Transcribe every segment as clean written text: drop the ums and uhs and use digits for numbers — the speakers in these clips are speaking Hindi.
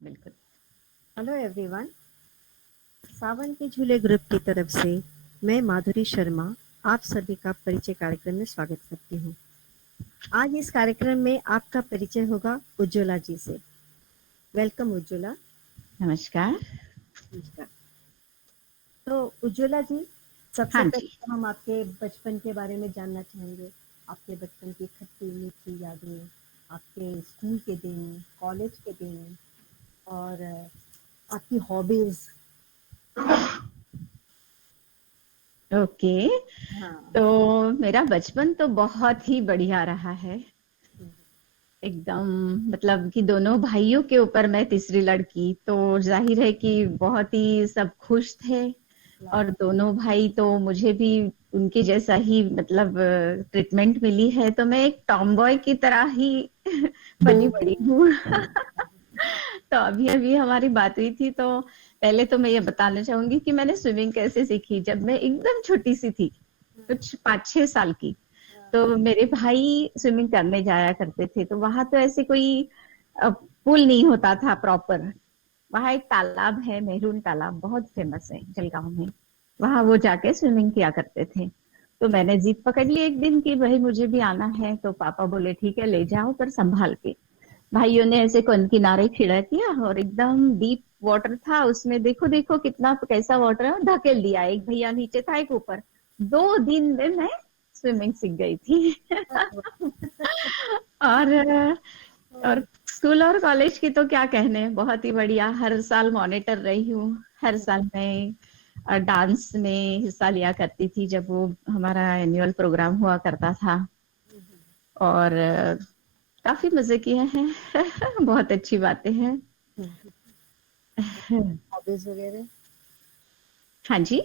बिल्कुल। Hello everyone. सावन के झूले ग्रुप की तरफ से मैं माधुरी शर्मा आप सभी का परिचय कार्यक्रम में स्वागत करती हूँ। आज इस कार्यक्रम में आपका परिचय होगा उज्ज्वला जी से। वेलकम उज्ज्वला। नमस्कार। नमस्कार। तो उज्ज्वला जी, सबसे हाँ पहले जी। तो हम आपके बचपन के बारे में जानना चाहेंगे। आपके बचपन की खट्टी मीठी यादें, आपके स्कूल के दिन, कॉलेज के दिन और आपकी हॉबीज। ओके। हाँ। तो मेरा बचपन तो बहुत ही बढ़िया रहा है। एकदम, मतलब कि दोनों भाइयों के ऊपर मैं तीसरी लड़की, तो जाहिर है कि बहुत ही सब खुश थे। और दोनों भाई तो मुझे भी उनके जैसा ही मतलब ट्रीटमेंट मिली है, तो मैं एक टॉमबॉय की तरह ही पली बड़ी हूँ। तो अभी अभी हमारी बात हुई थी, तो पहले तो मैं ये बताना चाहूंगी कि मैंने स्विमिंग कैसे सीखी। जब मैं एकदम छोटी सी थी, कुछ 5-6 साल की, तो मेरे भाई स्विमिंग करने जाया करते थे। तो वहां तो ऐसे कोई पुल नहीं होता था प्रॉपर। वहां एक तालाब है, मेहरून तालाब, बहुत फेमस है जलगांव में। वहां वो जाके स्विमिंग किया करते थे। तो मैंने जिद पकड़ ली एक दिन कि भाई मुझे भी आना है। तो पापा बोले ठीक है ले जाओ, पर संभाल के। भाइयों ने ऐसे किनारे खड़ा किया और एकदम डीप वाटर था उसमें। देखो देखो कितना कैसा वाटर है, और धकेल दिया। एक भैया नीचे था, एक ऊपर। 2 दिन में मैं स्विमिंग सीख गई थी। और और स्कूल और कॉलेज की तो क्या कहने, बहुत ही बढ़िया। हर साल मॉनिटर रही हूँ। हर साल मैं डांस में हिस्सा लिया करती थी जब वो हमारा एनुअल प्रोग्राम हुआ करता था। और काफी मजे किए हैं। बहुत अच्छी बातें हैं। हॉबीज वगैरह। हाँ जी।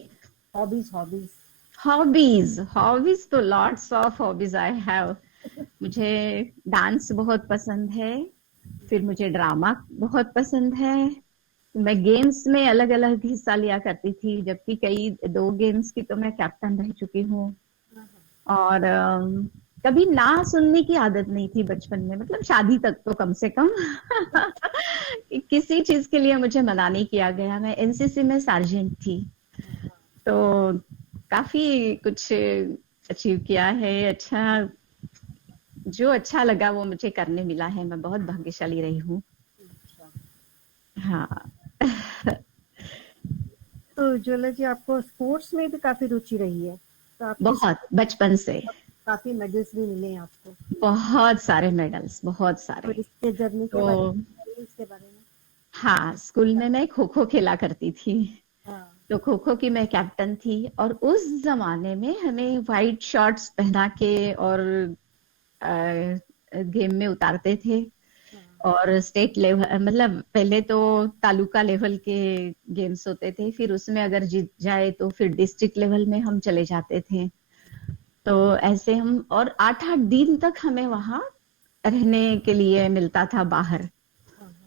Hobbies hobbies. हॉबीज हॉबीज तो lots of hobbies I have. मुझे डांस बहुत पसंद है। फिर मुझे ड्रामा बहुत पसंद है। मैं गेम्स में अलग अलग हिस्सा लिया करती थी, जबकि कई 2 गेम्स की तो मैं कैप्टन रह चुकी हूँ। और कभी ना सुनने की आदत नहीं थी बचपन में, मतलब शादी तक तो कम से कम। किसी चीज के लिए मुझे मना नहीं किया गया। मैं एनसीसी में सार्जेंट थी। तो काफी कुछ अचीव किया है। अच्छा, जो अच्छा लगा वो मुझे करने मिला है। मैं बहुत भाग्यशाली रही हूँ। हाँ। तो ज्वेलर जी, आपको स्पोर्ट्स में भी काफी रुचि रही है। तो आपकी बहुत बचपन से। काफी मेडल्स भी मिले हैं आपको। बहुत सारे मेडल्स, बहुत तो सारे। इसके जर्नी के तो बारे में बताइए, इसके बारे में। हाँ, स्कूल में मैं खो खो खेला करती थी। हाँ। तो खो खो की मैं कैप्टन थी। और उस जमाने में हमें वाइट शॉर्ट्स पहना के और गेम में उतारते थे। और स्टेट लेवल, मतलब पहले तो तालुका लेवल के गेम्स होते थे, फिर उसमें अगर जीत जाए तो फिर डिस्ट्रिक्ट लेवल में हम चले जाते थे। तो ऐसे हम, और 8-8 दिन तक हमें वहां रहने के लिए मिलता था बाहर।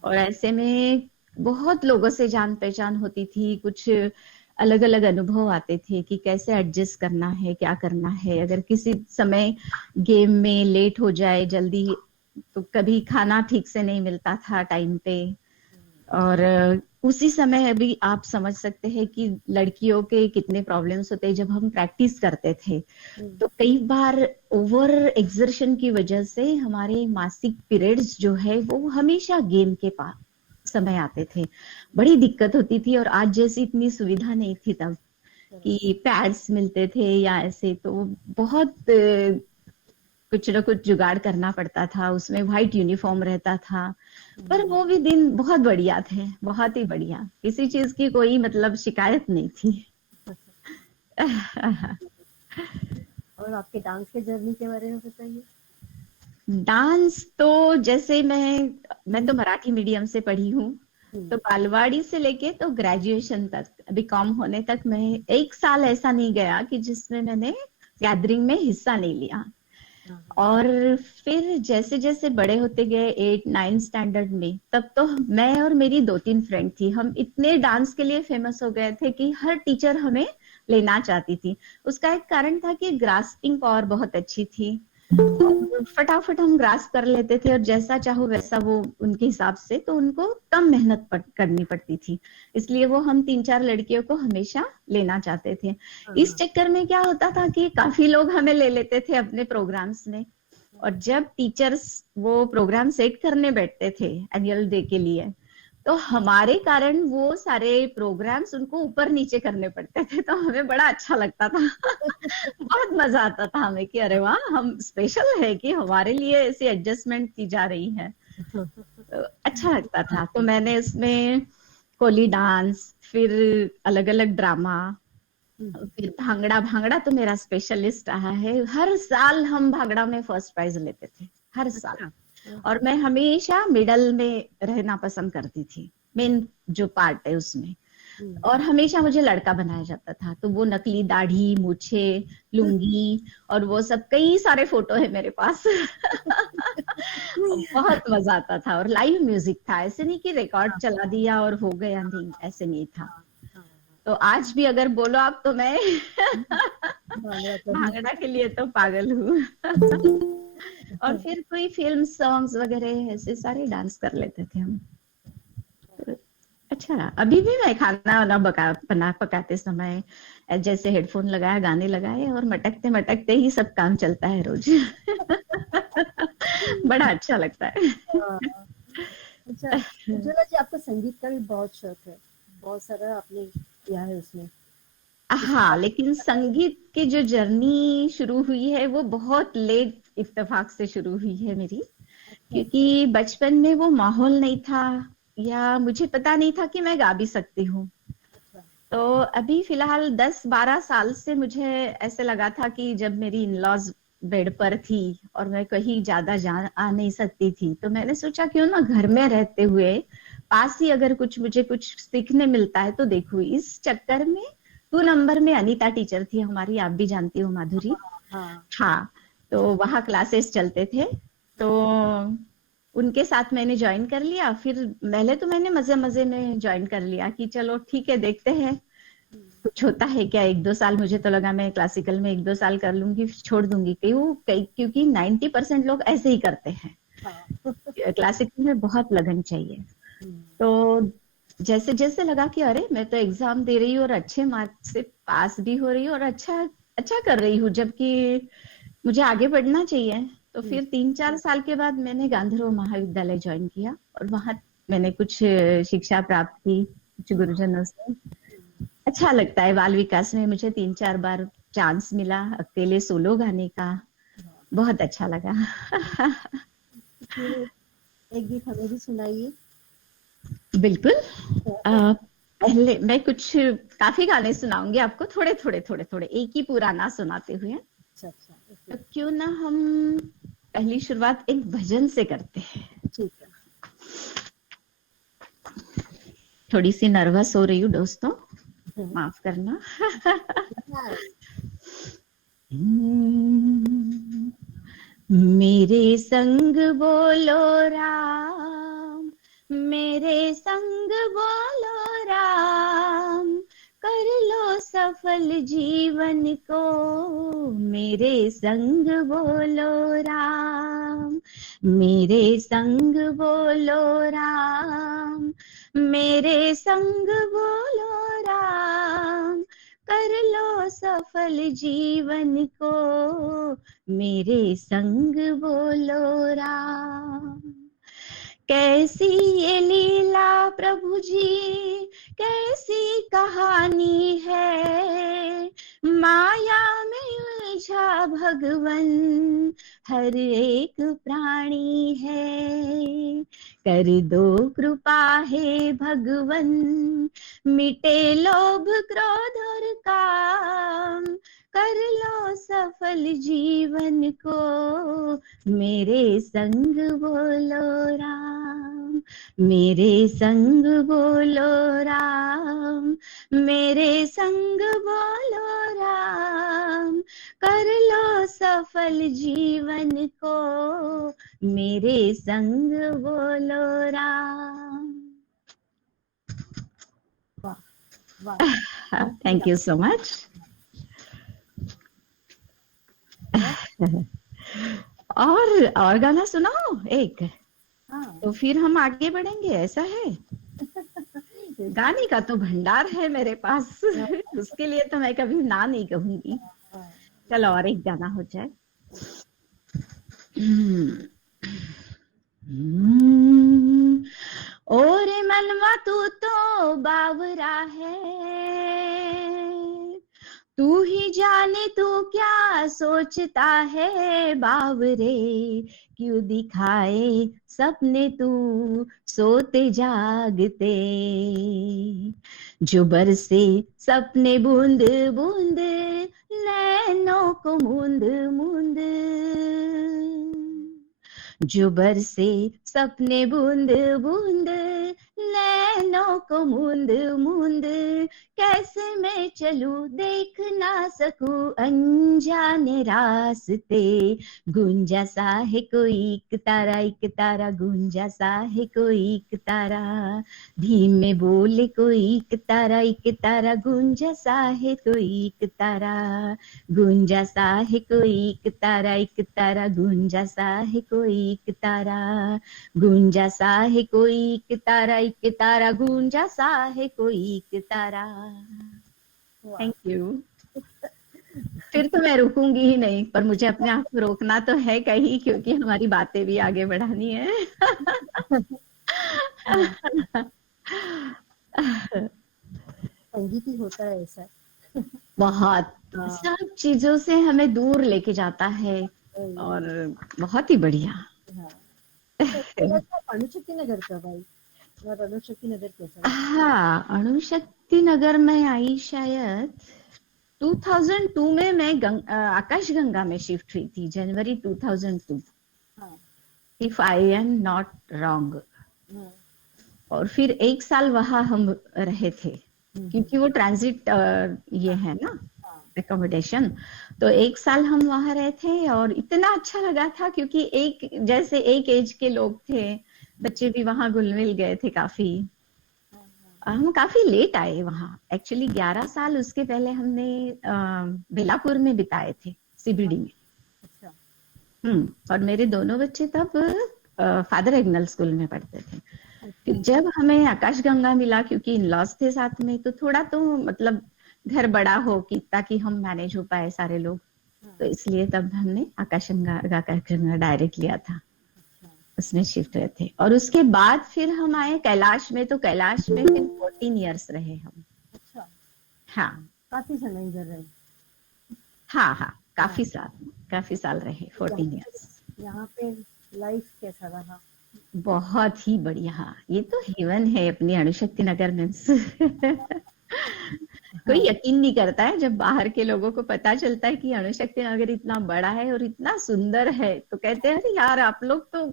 और ऐसे में बहुत लोगों से जान पहचान होती थी। कुछ अलग अलग अनुभव आते थे कि कैसे एडजस्ट करना है, क्या करना है। अगर किसी समय गेम में लेट हो जाए जल्दी, तो कभी खाना ठीक से नहीं मिलता था टाइम पे। और उसी समय अभी आप समझ सकते हैं कि लड़कियों के कितने प्रॉब्लम्स होते हैं जब हम प्रैक्टिस करते थे। तो कई बार ओवर एक्सर्शन की वजह से हमारे मासिक पीरियड्स जो है वो हमेशा गेम के पास समय आते थे। बड़ी दिक्कत होती थी। और आज जैसी इतनी सुविधा नहीं थी तब कि पैड्स मिलते थे या ऐसे। तो बहुत कुछ ना कुछ जुगाड़ करना पड़ता था। उसमें व्हाइट यूनिफॉर्म रहता था। पर वो भी दिन बहुत बढ़िया थे, बहुत ही बढ़िया। किसी चीज की कोई मतलब शिकायत नहीं थी। और आपके डांस के जर्नी के बारे में बताइए। डांस तो जैसे मैं तो मराठी मीडियम से पढ़ी हूँ। तो बालवाड़ी से लेके तो ग्रेजुएशन तक, बीकॉम होने तक, मैं 1 साल ऐसा नहीं गया कि जिसमें मैंने गैदरिंग में हिस्सा नहीं लिया। और फिर जैसे जैसे बड़े होते गए 8-9 स्टैंडर्ड में, तब तो मैं और मेरी 2-3 फ्रेंड थी, हम इतने डांस के लिए फेमस हो गए थे कि हर टीचर हमें लेना चाहती थी। उसका एक कारण था कि ग्रास्पिंग पावर बहुत अच्छी थी। और फटाफट हम ग्रास कर लेते थे और जैसा चाहो वैसा वो उनके हिसाब से, तो उनको कम मेहनत करनी पड़ती थी, इसलिए वो हम 3-4 लड़कियों को हमेशा लेना चाहते थे। इस चक्कर में क्या होता था कि काफी लोग हमें ले लेते थे अपने प्रोग्राम्स में, और जब टीचर्स वो प्रोग्राम सेट करने बैठते थे एनुअल डे के लिए, तो हमारे कारण वो सारे प्रोग्राम्स उनको ऊपर नीचे करने पड़ते थे, तो हमें बड़ा अच्छा लगता था। बहुत मजा आता था हमें कि अरे वाह, हम स्पेशल है कि हमारे लिए ऐसी एडजस्टमेंट की जा रही है। तो अच्छा लगता था। तो मैंने उसमें कोली डांस, फिर अलग अलग ड्रामा, फिर भांगड़ा। भांगड़ा तो मेरा स्पेशलिस्ट रहा है, हर साल हम भांगड़ा में फर्स्ट प्राइज लेते थे, हर साल। और मैं हमेशा मिडल में रहना पसंद करती थी, मेन जो पार्ट है उसमें। और हमेशा मुझे लड़का बनाया जाता था, तो वो नकली दाढ़ी, मूछे, लुंगी और वो सब, कई सारे फोटो है मेरे पास। बहुत मजा आता था। और लाइव म्यूजिक था, ऐसे नहीं कि रिकॉर्ड चला दिया और हो गया, नहीं, ऐसे नहीं था। तो आज भी अगर बोलो आप तो मैं भांगड़ा के लिए तो पागल हूँ। और फिर कोई फिल्म सॉन्ग्स वगैरह ऐसे सारे डांस कर लेते थे हम। अच्छा, अभी भी मैं खाना वाना बना पकाते समय जैसे हेडफोन लगाया, गाने लगाए और मटकते मटकते ही सब काम चलता है रोज। बड़ा अच्छा लगता है। अच्छा, उज्ज्वला जी, आपको संगीत का भी बहुत शौक है, बहुत सारा आपने किया है उसमें। हाँ, लेकिन संगीत की जो जर्नी शुरू हुई है वो बहुत लेट इत्तेफाक से शुरू हुई है मेरी, क्योंकि बचपन में वो माहौल नहीं था, या मुझे पता नहीं था कि मैं गा भी सकती हूँ। तो अभी फिलहाल 10-12 साल से मुझे ऐसे लगा था कि जब मेरी इन लॉज बेड पर थी और मैं कहीं ज्यादा जा आ नहीं सकती थी, तो मैंने सोचा क्यों ना घर में रहते हुए पास ही अगर मुझे कुछ सीखने मिलता है तो देखूं। इस चक्कर में 2 नंबर में अनीता टीचर थी हमारी, आप भी जानती हो माधुरी। हाँ, तो वहाँ क्लासेस चलते थे, तो उनके साथ मैंने ज्वाइन कर लिया। फिर पहले तो मैंने मजे मजे में ज्वाइन कर लिया कि चलो ठीक है, देखते हैं कुछ होता है क्या। 1-2 साल मुझे तो लगा मैं क्लासिकल में 1-2 साल कर लूंगी, फिर छोड़ दूंगी, क्योंकि 90% लोग ऐसे ही करते हैं। क्लासिकल में बहुत लगन चाहिए। तो जैसे जैसे लगा कि अरे मैं तो एग्जाम दे रही हूँ और अच्छे मार्क्स से पास भी हो रही हूँ और अच्छा अच्छा कर रही हूँ, जबकि मुझे आगे बढ़ना चाहिए। तो फिर 3-4 साल के बाद मैंने गांधर्व महाविद्यालय ज्वाइन किया और वहां मैंने कुछ शिक्षा प्राप्त की कुछ गुरुजनों से। अच्छा लगता है। बाल विकास में मुझे 3-4 बार चांस मिला अकेले सोलो गाने का, बहुत अच्छा लगा। एक गीत हमें भी सुनाइए। बिल्कुल। पहले मैं कुछ काफी गाने सुनाऊंगी आपको, थोड़े थोड़े थोड़े थोड़े, एक ही पुराना सुनाते हुए। अच्छा, तो क्यों ना हम पहली शुरुआत एक भजन से करते हैं। ठीक है। थोड़ी सी नर्वस हो रही हूँ दोस्तों, माफ करना। मेरे संग बोलो राम, मेरे संग बोलो राम, कर लो सफल जीवन को, मेरे संग बोलो राम, मेरे संग बोलो राम, मेरे संग बोलो राम, कर लो सफल जीवन को, मेरे संग बोलो राम। कैसी ये लीला प्रभु जी, कैसी कहानी है, माया में उलझा भगवन हर एक प्राणी है। कर दो कृपा हे भगवन, मिटे लोभ क्रोध और काम, कर लो सफल जीवन को, मेरे संग बोलो राम, मेरे संग बोलो राम, मेरे संग बोलो राम, कर लो सफल जीवन को, मेरे संग बोलो Ram. Thank you so much. और गाना सुनाओ एक, हाँ। तो फिर हम आगे बढ़ेंगे, ऐसा है। गाने का तो भंडार है मेरे पास। उसके लिए तो मैं कभी ना नहीं कहूंगी। हाँ, चलो और एक गाना हो जाए। हम्म, हम्म, और मनवा तू तो बावरा है, तू ही जाने तू क्या सोचता है बावरे, क्यों दिखाए सपने तू सोते जागते, जो बरसे सपने बूंद बूंद नैनों को मूंद मूंद, जो बरसे सपने बूंद बूंद नैनों को मूंद मूंद, कैसे मैं चलूं देख ना सकूं अनजाने रास्ते, गुंजा सा है कोई एक तारा गुंजा सा है कोई एक तारा, धीमे बोले कोई एक तारा गुंजा सा है कोई एक तारा, गुंजा सा है कोई एक तारा गुंजा सा है कोई एक तारा, गुंजा सा है कोई एक तारा गुंजा सा है कोई एक तारा। वाह। Thank you. फिर तो मैं रुकूंगी ही नहीं, पर मुझे अपने आप को रोकना तो है कहीं, क्योंकि हमारी बातें भी आगे बढ़ानी है। हाँ, संगीत ही होता है ऐसा। बहुत, हाँ, सब चीजों से हमें दूर लेके जाता है, और वही, बहुत ही बढ़िया। हाँ। अच्छा, तो वैसे अणुशक्ति नगर कब आई और अणुशक्ति नगर कैसा लगा? हाँ, अणुशक्ति नगर में आई शायद 2002 में। मैं आकाश गंगा में शिफ्ट हुई थी, जनवरी 2002, हाँ, if I am not wrong. हाँ, और फिर एक साल वहां हम रहे थे, हम्म, क्योंकि वो ट्रांजिट ये हाँ, है ना, हाँ, एकोमोडेशन। तो एक साल हम वहां रहे थे, और इतना अच्छा लगा था, क्योंकि एक जैसे एक एज के लोग थे, बच्चे भी वहां घुल मिल गए थे काफी। हाँ, हाँ, हम काफी लेट आए वहां, एक्चुअली 11 साल उसके पहले हमने बेलापुर में बिताए थे, हाँ, सीबीडी में। अच्छा, और मेरे दोनों बच्चे तब फादर एग्नल स्कूल में पढ़ते थे। फिर अच्छा, जब हमें आकाश गंगा मिला, क्योंकि इन लॉज थे साथ में, तो थोड़ा तो मतलब घर बड़ा हो कि ताकि हम मैनेज हो पाए सारे लोग, हाँ, तो इसलिए तब हमने आकाश गंगा डायरेक्ट लिया था, अच्छा, उसमें शिफ्ट हुए थे। और उसके बाद फिर हम आए कैलाश में, तो कैलाश में फिर 14 इयर्स रहे हम। अच्छा, हाँ, काफी समय इधर रहे। हाँ, हाँ, हाँ, काफी साल रहे, यहाँ 14 पे इयर्स। यहाँ पे लाइफ कैसा रहा? बहुत ही बढ़िया, ये तो हेवन है अपनी अणुशक्ति नगर में। कोई हाँ, यकीन नहीं करता है जब बाहर के लोगों को पता चलता है कि अणुशक्ति नगर इतना बड़ा है और इतना सुंदर है, तो कहते हैं अरे यार आप लोग तो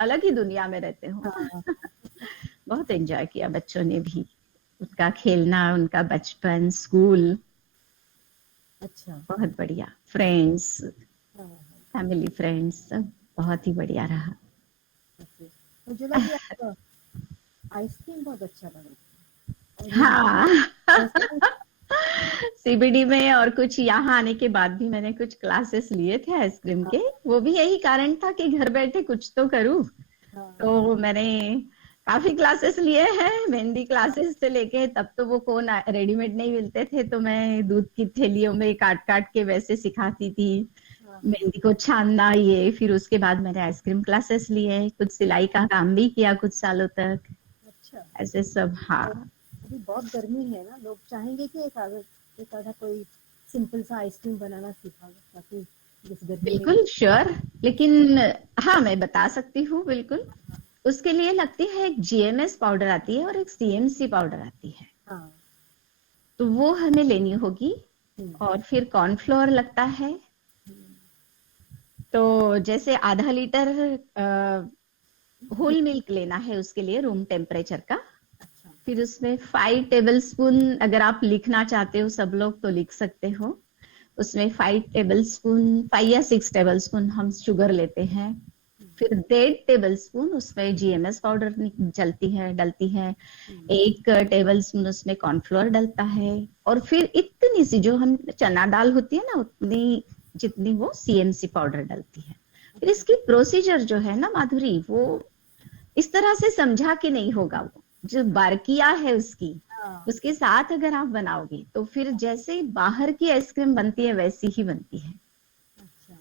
अलग ही दुनिया में रहते हो। हाँ, बहुत एंजॉय किया बच्चों ने भी, उनका खेलना, उनका बचपन, स्कूल, अच्छा, बहुत बढ़िया, फ्रेंड्स, हाँ, फैमिली फ्रेंड्स, सब बहुत ही बढ़िया रहा। ओके। मुझे लगी आपका आइसक्रीम बहुत अच्छा लगा, और ये हाँ। ऐसे। सीबीडी में, और कुछ यहाँ आने के बाद भी मैंने कुछ क्लासेस लिए थे आइसक्रीम हाँ, के। वो भी यही कारण था कि घर बैठे कुछ तो करूँ, हाँ, तो मैंने काफी क्लासेस लिए हैं, मेहंदी क्लासेस से लेके, तब तो वो कौन रेडीमेड नहीं मिलते थे, तो मैं दूध की थैलियों में काट काट के वैसे सिखाती थी हाँ, हाँ, मेहंदी को छानना ये। फिर उसके बाद मैंने आइसक्रीम क्लासेस लिए, कुछ सिलाई का काम भी किया कुछ सालों तक, अच्छा। ऐसे सब। तो हाँ, अभी बहुत गर्मी है ना, लोग चाहेंगे कि एक आधा कोई सिंपल सा आइसक्रीम बनाना सीखा हो, ताकि इस गर्मी में। बिल्कुल श्योर, लेकिन हाँ मैं बता सकती हूँ बिल्कुल। उसके लिए लगती है एक जीएमएस पाउडर आती है और एक सीएमसी पाउडर आती है, हाँ, तो वो हमें लेनी होगी। हम्म, और फिर कॉर्नफ्लोर लगता है, हम्म, तो जैसे आधा लीटर होल मिल्क लेना है उसके लिए, रूम टेम्परेचर का। अच्छा, फिर उसमें 5 टेबल स्पून, अगर आप लिखना चाहते हो सब लोग तो लिख सकते हो, उसमें 5 टेबल स्पून, 5 या 6 टेबल स्पून हम शुगर लेते हैं। फिर 1.5 टेबल स्पून उसमें जीएमएस पाउडर डलती है, हम्म, 1 टेबल स्पून उसमें कॉर्नफ्लोर डलता है, और फिर इतनी सी जो हम चना दाल होती है ना, उतनी जितनी वो सीएमसी पाउडर डलती है। फिर इसकी प्रोसीजर जो है ना माधुरी, वो इस तरह से समझा के नहीं होगा। वो जो बारीकियां है उसकी, हाँ। उसके साथ अगर आप बनाओगे तो फिर जैसे बाहर की आइसक्रीम बनती है वैसी ही बनती है। अच्छा।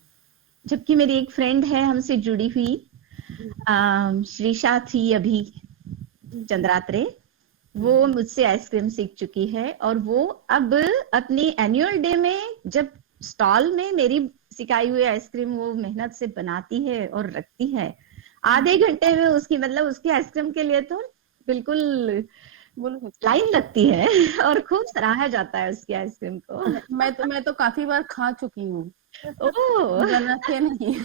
जबकि मेरी एक फ्रेंड है हमसे जुड़ी हुई, श्रीषा थी अभी चंद्रात्रे, वो मुझसे आइसक्रीम सीख चुकी है, और वो अब अपनी एनुअल डे में जब स्टॉल में मेरी सिखाई हुई आइसक्रीम वो मेहनत से बनाती है और रखती है, आधे घंटे में उसकी मतलब उसकी आइसक्रीम के लिए तो बिल्कुल बोलो। लाइन लगती है और खूब सराहा जाता है उसकी आइसक्रीम को। मैं तो काफी बार खा चुकी हूँ, ओह, मगर रखे नहीं।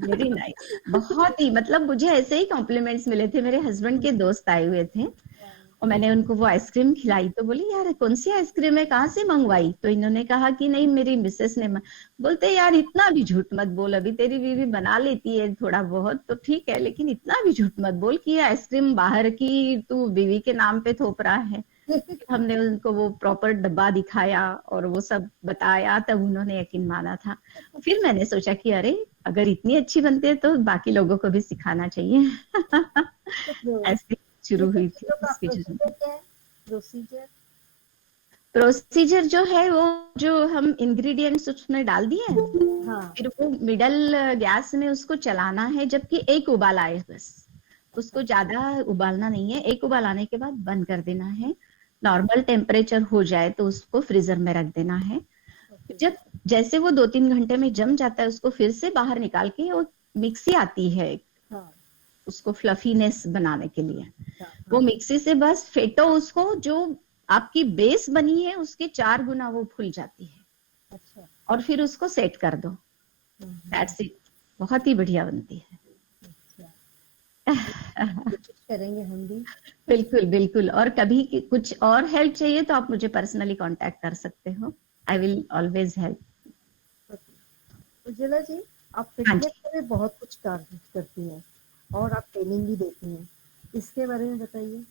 Very nice. बहुत ही मतलब मुझे ऐसे ही कॉम्प्लीमेंट्स मिले थे, मेरे हस्बैंड के दोस्त आए हुए थे और मैंने उनको वो आइसक्रीम खिलाई तो बोली यार कौन सी आइसक्रीम है, कहाँ से मंगवाई? तो इन्होंने कहा कि नहीं मेरी मिसेस ने बोलते यार इतना भी झूठ मत बोल, अभी तेरी बीवी बना लेती है थोड़ा बहुत तो ठीक है, लेकिन इतना भी झूठ मत बोल कि ये आइसक्रीम बाहर की तू बीवी के नाम पे थोप रहा है। हमने उनको वो प्रॉपर डब्बा दिखाया और वो सब बताया, तब उन्होंने यकीन माना था। फिर मैंने सोचा कि अरे अगर इतनी अच्छी बनती है तो बाकी लोगों को भी सिखाना चाहिए। ऐसे शुरू हुई थी इसकी जर्नी। प्रोसीजर क्या है? प्रोसीजर प्रोसीजर जो है वो जो हम इंग्रेडिएंट्स उसमें डाल दिए, हाँ। फिर वो मिडल गैस में उसको चलाना है, जबकि एक उबाल आए बस, उसको ज्यादा उबालना नहीं है। एक उबाल आने के बाद बंद कर देना है, नॉर्मल टेम्परेचर हो जाए तो उसको फ्रीजर में रख देना है। जब जैसे वो 2-3 घंटे में जम जाता है उसको फिर से बाहर निकाल के, वो मिक्सी आती है हाँ। उसको फ्लफीनेस बनाने के लिए, हाँ। वो मिक्सी से बस फेंटो उसको, जो आपकी बेस बनी है उसके 4 गुना वो फूल जाती है, अच्छा। और फिर उसको सेट कर दो। दैट्स इट, बहुत ही बढ़िया बनती है। कोशिश करेंगे हम भी। बिल्कुल बिल्कुल, और कभी कुछ और हेल्प चाहिए तो आप मुझे पर्सनली कांटेक्ट कर सकते हो, I will always help. Ujjwala ji, आप हाँ फिटनेस जी, में बहुत कुछ कार्य करती हैं और आप ट्रेनिंग भी देती हैं, इसके बारे में बताइए।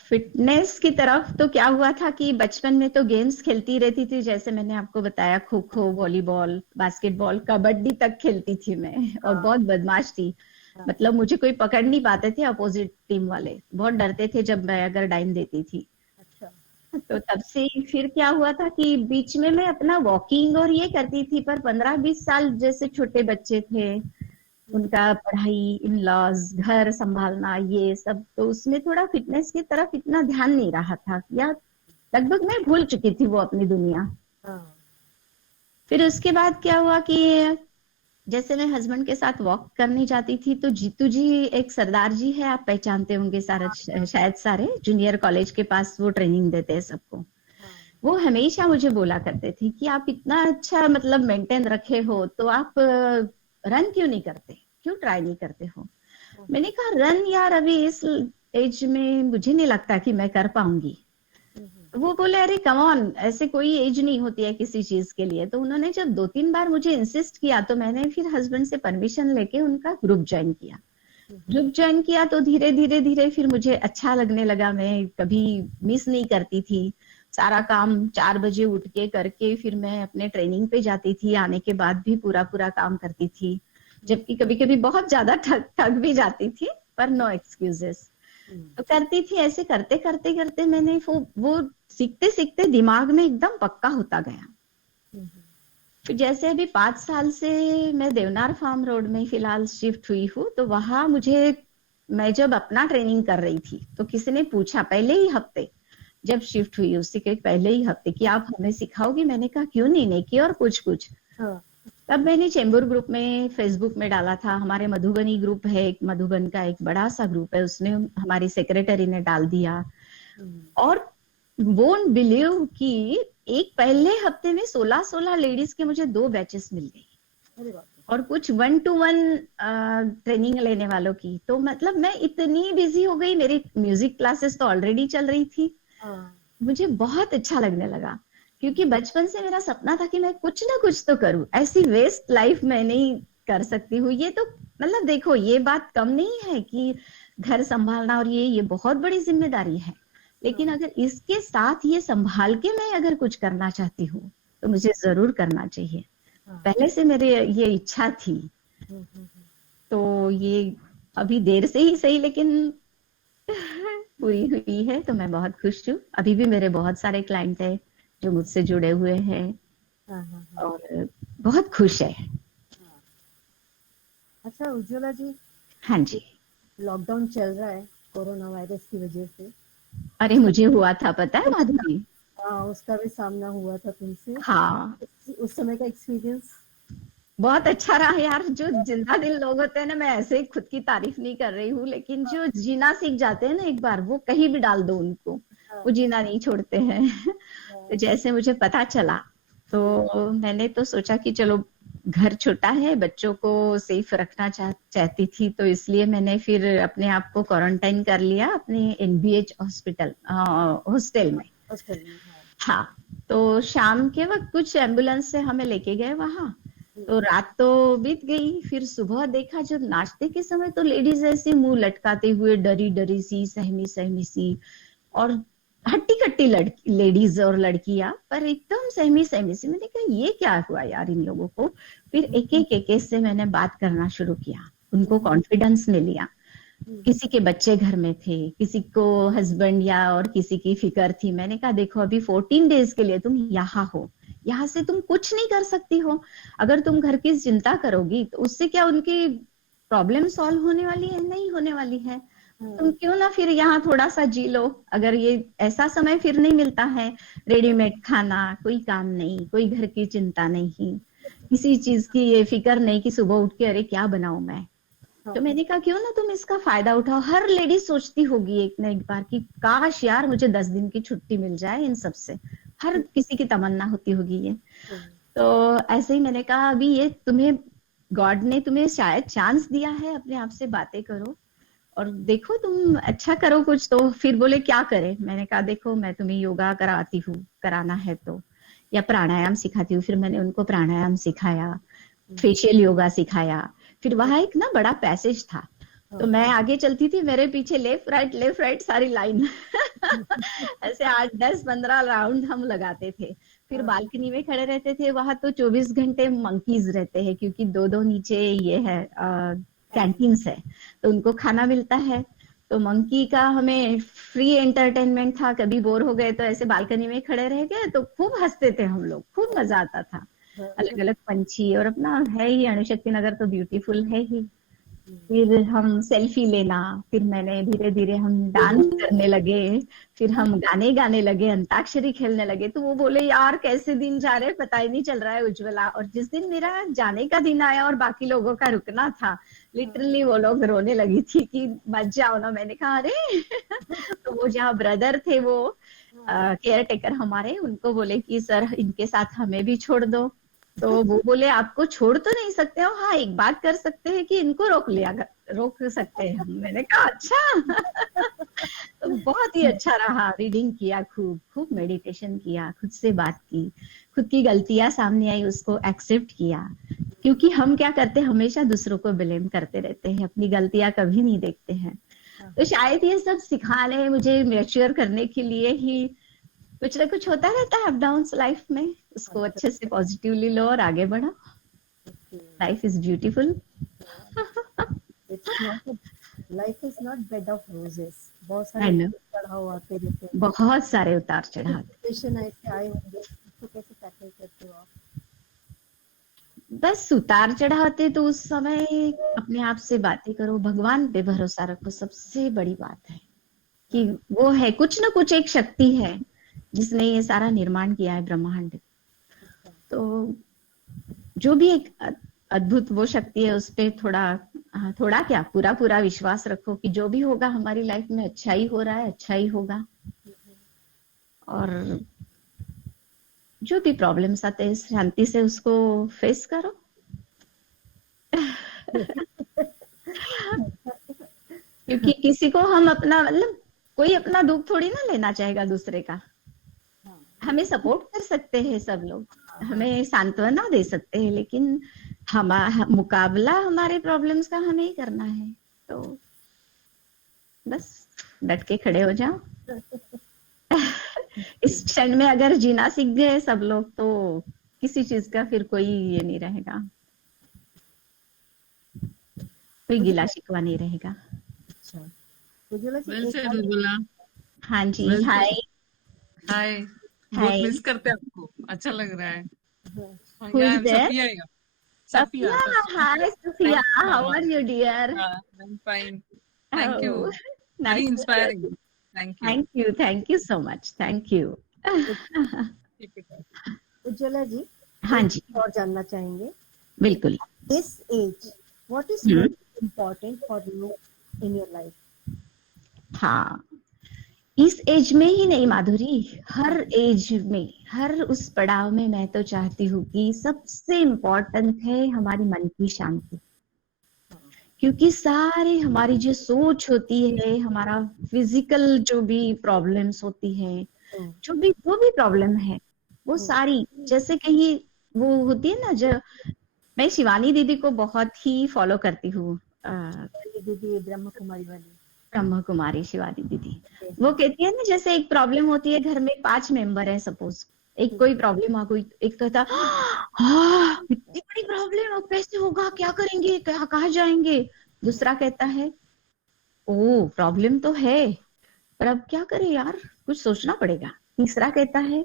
फिटनेस की तरफ तो क्या हुआ था कि बचपन में तो गेम्स खेलती रहती थी, जैसे मैंने आपको बताया खो खो, वॉलीबॉल, बास्केटबॉल, कबड्डी तक खेलती थी मैं, और हाँ। बहुत बदमाश थी। हाँ। मतलब मुझे कोई पकड़ नहीं पाते थे, अपोजिट टीम वाले बहुत डरते थे जब मैं अगर डाइन देती थी। अच्छा। तो तब से फिर क्या हुआ था कि बीच में मैं अपना वॉकिंग और ये करती थी, पर 15-20 साल जैसे छोटे बच्चे थे, उनका पढ़ाई, इन लॉज, घर संभालना, ये सब, तो उसमें थोड़ा फिटनेस की तरफ इतना ध्यान नहीं रहा था, या लगभग मैं भूल चुकी थी वो अपनी दुनिया। हाँ। फिर उसके बाद क्या हुआ कि जैसे मैं हस्बैंड के साथ वॉक करने जाती थी तो जीतू जी, एक सरदार जी है, आप पहचानते होंगे सारे, शायद सारे जूनियर कॉलेज के पास वो ट्रेनिंग देते हैं सबको। हाँ। वो हमेशा मुझे बोला करते थे कि आप इतना अच्छा मतलब मेंटेन रखे हो तो आप रन क्यों नहीं करते, क्यों ट्राई नहीं करते हो? मैंने कहा रन यार अभी इस एज में मुझे नहीं लगता कि मैं कर पाऊंगी। वो बोले अरे कम ऑन, ऐसे कोई एज नहीं होती है किसी चीज के लिए। तो उन्होंने जब 2-3 बार मुझे इंसिस्ट किया तो मैंने फिर हस्बैंड से परमिशन लेके उनका ग्रुप ज्वाइन किया। ग्रुप ज्वाइन किया तो धीरे धीरे धीरे फिर मुझे अच्छा लगने लगा, मैं कभी मिस नहीं करती थी। सारा काम 4 बजे उठ के करके फिर मैं अपने ट्रेनिंग पे जाती थी, आने के बाद भी पूरा पूरा काम करती थी, जबकि कभी कभी बहुत ज्यादा थक थक भी जाती थी, पर नो एक्सक्यूजेस। तो करती थी, ऐसे करते करते करते मैंने वो सीखते सीखते दिमाग में एकदम पक्का होता गया। फिर जैसे अभी 5 साल से मैं देवनार फार्म रोड में फिलहाल शिफ्ट हुई हूँ, तो वहां मुझे, मैं जब अपना ट्रेनिंग कर रही थी तो किसी ने पूछा पहले ही हफ्ते, जब शिफ्ट हुई उसी के पहले ही हफ्ते, कि आप हमें सिखाओगी? मैंने कहा क्यों नहीं, नेकी और कुछ कुछ। हाँ। तब मैंने चेंबूर ग्रुप में फेसबुक में डाला था, हमारे मधुबनी ग्रुप है एक, मधुबन का एक बड़ा सा ग्रुप है, उसने हमारी सेक्रेटरी ने डाल दिया, और वोंट बिलीव कि एक पहले हफ्ते में 16-16 लेडीज के मुझे 2 बैचेस मिल गई, अरे बाप रे। और कुछ 1-to-1 ट्रेनिंग लेने वालों की। तो मतलब मैं इतनी बिजी हो गई, मेरी म्यूजिक क्लासेस तो ऑलरेडी चल रही थी, हाँ। मुझे बहुत अच्छा लगने लगा, क्योंकि बचपन से मेरा सपना था कि मैं कुछ ना कुछ तो करूं, ऐसी वेस्ट लाइफ मैं नहीं कर सकती हूँ। ये तो मतलब देखो ये बात कम नहीं है कि घर संभालना और ये बहुत बड़ी जिम्मेदारी है, लेकिन अगर इसके साथ ये संभाल के मैं अगर कुछ करना चाहती हूँ तो मुझे जरूर करना चाहिए। हाँ। पहले से मेरे ये इच्छा थी। हम्म। तो ये अभी देर से ही सही, लेकिन पूरी हुई है तो मैं बहुत खुश हूँ। अभी भी मेरे बहुत सारे क्लाइंट हैं जो मुझसे जुड़े हुए हैं हाँ हाँ हाँ। और बहुत खुश है। हाँ। अच्छा उज्ज्वला जी, हाँ जी। लॉकडाउन चल रहा है कोरोना वायरस की वजह से। अरे उसका मुझे हुआ था, पता है माधुरी। हाँ, उसका भी सामना हुआ था तुमसे। हाँ, उस समय का एक्सपीरियंस। बहुत अच्छा रहा यार। जो जिंदा दिल लोग होते हैं ना, मैं ऐसे ही खुद की तारीफ नहीं कर रही हूँ, लेकिन जो जीना सीख जाते हैं ना एक बार, वो कहीं भी डाल दो उनको, हाँ वो जीना नहीं छोड़ते हैं। तो हाँ। जैसे मुझे पता चला, तो मैंने तो सोचा कि चलो, घर छोटा है, बच्चों को सेफ रखना चाहती थी, तो इसलिए मैंने फिर अपने आप को क्वारंटाइन कर लिया अपने एनबीएच हॉस्पिटल हॉस्टल में। हॉस्टल में, हाँ। हाँ। तो शाम के वक्त कुछ एम्बुलेंस से हमें लेके गए वहां। हम्म। तो रात तो बीत गई, फिर सुबह देखा जब नाश्ते के समय, तो लेडीज ऐसे मुंह लटकाते हुए, डरी डरी सी, सहमी सहमी सी, और हट्टी कट्टी लड़की लेडीज और लड़कियां, पर एकदम सहमी सहमी सी। मैंने कहा ये क्या हुआ यार इन लोगों को। फिर एक एक से मैंने बात करना शुरू किया, उनको कॉन्फिडेंस में लिया। किसी के बच्चे घर में थे, किसी को हस्बैंड या और किसी की फिक्र थी। मैंने कहा देखो, अभी 14 डेज के लिए तुम यहाँ हो, यहाँ से तुम कुछ नहीं कर सकती हो। अगर तुम घर की चिंता करोगी तो उससे क्या उनकी प्रॉब्लम सॉल्व होने वाली है? नहीं होने वाली है। तुम क्यों ना फिर यहाँ थोड़ा सा जी लो। अगर ये ऐसा समय फिर नहीं मिलता है, रेडीमेड खाना, कोई काम नहीं, कोई घर की चिंता नहीं, किसी चीज की ये फिक्र नहीं कि सुबह उठ के अरे क्या बनाऊं मैं। तो हाँ मैंने कहा क्यों ना तुम इसका फायदा उठाओ। हर लेडी सोचती होगी एक ना एक बार कि काश यार मुझे 10 दिन की छुट्टी मिल जाए इन सब से। हर किसी की तमन्ना होती होगी ये। तो ऐसे ही मैंने कहा अभी ये तुम्हें, गॉड ने तुम्हें शायद चांस दिया है, अपने आप से बातें करो और देखो तुम अच्छा करो कुछ। तो फिर बोले क्या करें। मैंने कहा देखो, मैं तुम्हें योगा कराती हूँ, कराना है तो, या प्राणायाम सिखाती हूँ। फिर मैंने उनको प्राणायाम सिखाया, फेशियल योगा सिखाया। फिर वहां एक ना बड़ा पैसेज था, तो मैं आगे चलती थी, मेरे पीछे लेफ्ट राइट सारी लाइन। ऐसे 8 10 15 राउंड हम लगाते थे। फिर बालकनी में खड़े रहते थे, वहां तो 24 घंटे मंकीज रहते हैं, क्योंकि दो दो नीचे ये है कैंटीन्स है, तो उनको खाना मिलता है। तो मंकी का हमें फ्री एंटरटेनमेंट था। कभी बोर हो गए तो ऐसे बालकनी में खड़े रह गए तो खूब हंसते थे हम लोग, खूब मजा आता था। अलग अलग पंछी, और अपना है ही अणुशक्ति नगर तो ब्यूटीफुल है ही। फिर हम सेल्फी लेना, फिर मैंने धीरे धीरे हम डांस करने लगे, फिर हम गाने गाने लगे, अंताक्षरी खेलने लगे। तो वो बोले यार कैसे दिन जा रहे हैं, पता ही नहीं चल रहा है उज्ज्वला। और जिस दिन मेरा जाने का दिन आया और बाकी लोगों का रुकना था, लिटरली वो लोग रोने लगी थी कि मत जाओ ना। मैंने कहा अरे। तो वो जहाँ ब्रदर थे, वो केयर टेकर हमारे, उनको बोले कि सर इनके साथ हमें भी छोड़ दो। तो वो बोले आपको छोड़ तो नहीं सकते हो, हाँ एक बात कर सकते हैं कि इनको रोक सकते हैं हम। मैंने कहा अच्छा। तो बहुत ही अच्छा रहा। रीडिंग किया, खूब खूब मेडिटेशन किया, खुद से बात की, खुद की गलतियां सामने आई उसको एक्सेप्ट किया। क्योंकि हम क्या करते हैं, हमेशा दूसरों को ब्लेम करते रहते हैं, अपनी गलतियां कभी नहीं देखते हैं। तो शायद ये सब सिखाने, मुझे मैच्योर करने के लिए ही कुछ ना कुछ होता रहता है अप डाउन्स लाइफ में, उसको अच्छे से पॉजिटिवली लो और आगे बढ़ो। Life is beautiful. It's not, life is not bed of roses. बहुत सारे एंड चढ़ाव आते रहते हैं। बहुत सारे उतार चढ़ाव। सिचुएशन ऐसे आए होंगे, उसको कैसे टैकल करते हो आप? बस उतार चढ़ाते तो उस समय अपने आप से बातें करो, भगवान पे भरोसा रखो। सबसे बड़ी बात है कि वो है, कुछ ना कुछ एक शक्ति है जिसने ये सारा निर्माण किया है ब्रह्मांड। तो जो भी एक अद्भुत वो शक्ति है, उस पे थोड़ा, थोड़ा क्या, पूरा पूरा विश्वास रखो कि जो भी होगा हमारी लाइफ में अच्छा ही हो रहा है, अच्छा ही होगा। और जो भी प्रॉब्लम्स आते हैं शांति से उसको फेस करो। क्योंकि किसी को हम अपना, मतलब कोई अपना दुख थोड़ी ना लेना चाहेगा दूसरे का। हमें सपोर्ट कर सकते हैं सब लोग, हमें सांत्वना दे सकते हैं, लेकिन मुकाबला हमारे प्रॉब्लम्स का हमें ही करना है। तो बस डट के खड़े हो जाओ। इस क्षण में अगर जीना सीख गए सब लोग, तो किसी चीज का फिर कोई ये नहीं रहेगा, कोई मुझे गिला शिकवा नहीं रहेगा। अच्छा उज्ज्वला जी वेल एक सेड और उज्ज्वला। हाँ जी, वेल हाय। सेड। हाय। बहुत हाय, मिस करते हैं आपको, अच्छा लग रहा है। हाँ, हाँ, हु इज यहाँ देयर? सफिया है। Safiya Safiya, Safiya. Hi Safiya, thank you how मामा। Are you dear? हाँ, I am fine. Thank you. Oh, very nice to hear inspiring. you. Thank you. Thank you so much. Thank you. Keep it up. Ujjwala ji हाँ एक जी, और जानना चाहेंगे कि बिल्कुल। This as what is hmm, most important for you in your life? हाँ, इस एज में ही नहीं माधुरी, हाँ हर एज में, हर उस पड़ाव में मैं तो चाहती हूँ कि सबसे इम्पोर्टेंट है हमारी मन की शांति। क्योंकि सारे हमारी जो सोच होती है, हमारा फिजिकल जो भी प्रॉब्लम्स होती है, हाँ, जो भी प्रॉब्लम है, वो हाँ, सारी, जैसे कहीं वो होती है ना, जो मैं शिवानी दीदी को बहुत ही फॉलो करती हूँ, ये दीदी ब्रह्म कुमारी वाली। ब्रह्म कुमारी शिवानी दीदी। हाँ, वो कहती है ना, जैसे एक प्रॉब्लम होती है घर में, 5 मेंबर है सपोज, एक कोई प्रॉब्लम आ गई, एक कहता इतनी बड़ी प्रॉब्लम, अब कैसे होगा, क्या करेंगे, कहाँ जाएंगे? दूसरा कहता है ओ प्रॉब्लम तो है, पर अब क्या करें यार, कुछ सोचना पड़ेगा। तीसरा कहता है